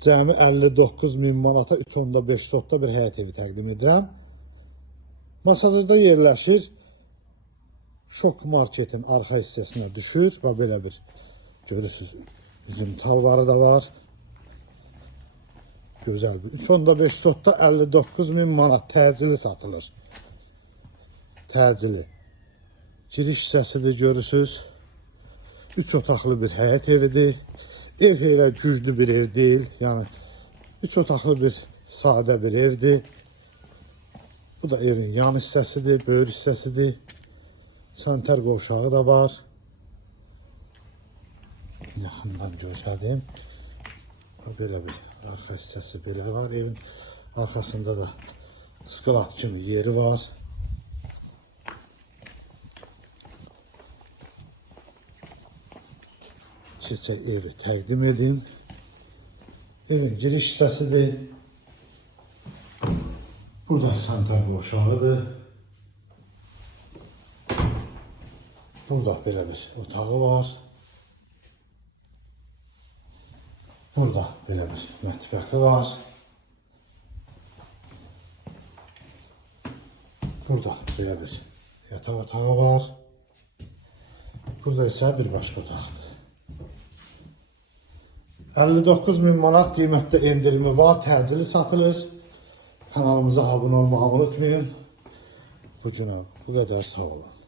Cəmi 59.000 manata 3.5 sotda bir həyət evi təqdim edirəm. Masajda yerləşir. Şok marketin arxa hissəsinə düşür və belə bir görürsünüz. Üzüm talvarı da var. Gözəl bir 3.5 sotda 59.000 manat təcili satılır. Təcili. Giriş hissəsidir görürsünüz. 3 otaqlı bir həyət evidir. Ev elə güclü bir ev deyil. Yəni 3 otaqlı bir sadə bir evdir. Bu da evin yan hissəsidir, böyür hissəsidir. Sanitar qovşağı da var. Yaxından göstərdim. Belə bir arxa hissəsi belə var. Evin arxasında da sklad kimi yeri var. Keçək evi təqdim edin. Evin giriş hissəsidir. Burada sanitar qovşağıdır. Burada belə bir otağı var. Burada belə bir mətbəxi var. Burada belə bir yataq otağı var. Burada isə bir başqa otaqdır. 59.000 manat qiymətdə endirimi var, təcili satılır. Kanalımıza abunə olmağı unutmayın. Bu günə bu qədər, sağ olun.